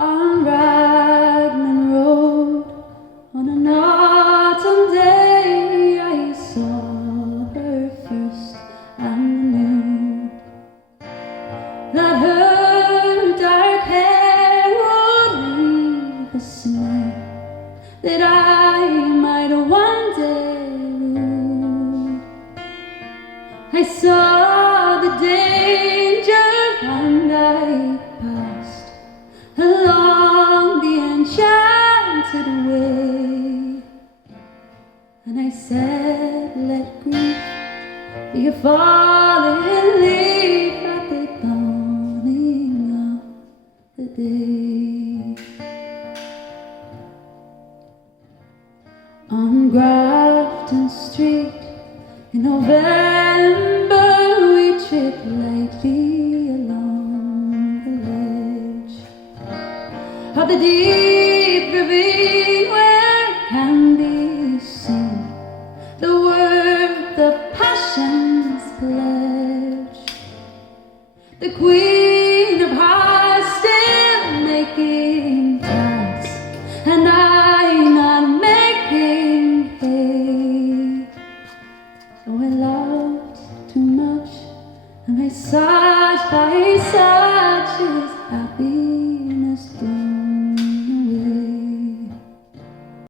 On Raglan Road, on an autumn day, I saw her first and knew that her dark hair would leave a smear that I might one day rue. I saw the danger and I passed along the enchanted way, and I said, let grief be a falling leaf at the dawning of the day. On Grafton Street in November we tripped lightly along the ledge of the deep ravine where can be seen the worth of passion's pledge. The Queen of Hearts still making plans, and I not making hay. Oh, I loved too much, and my side by side she's happy.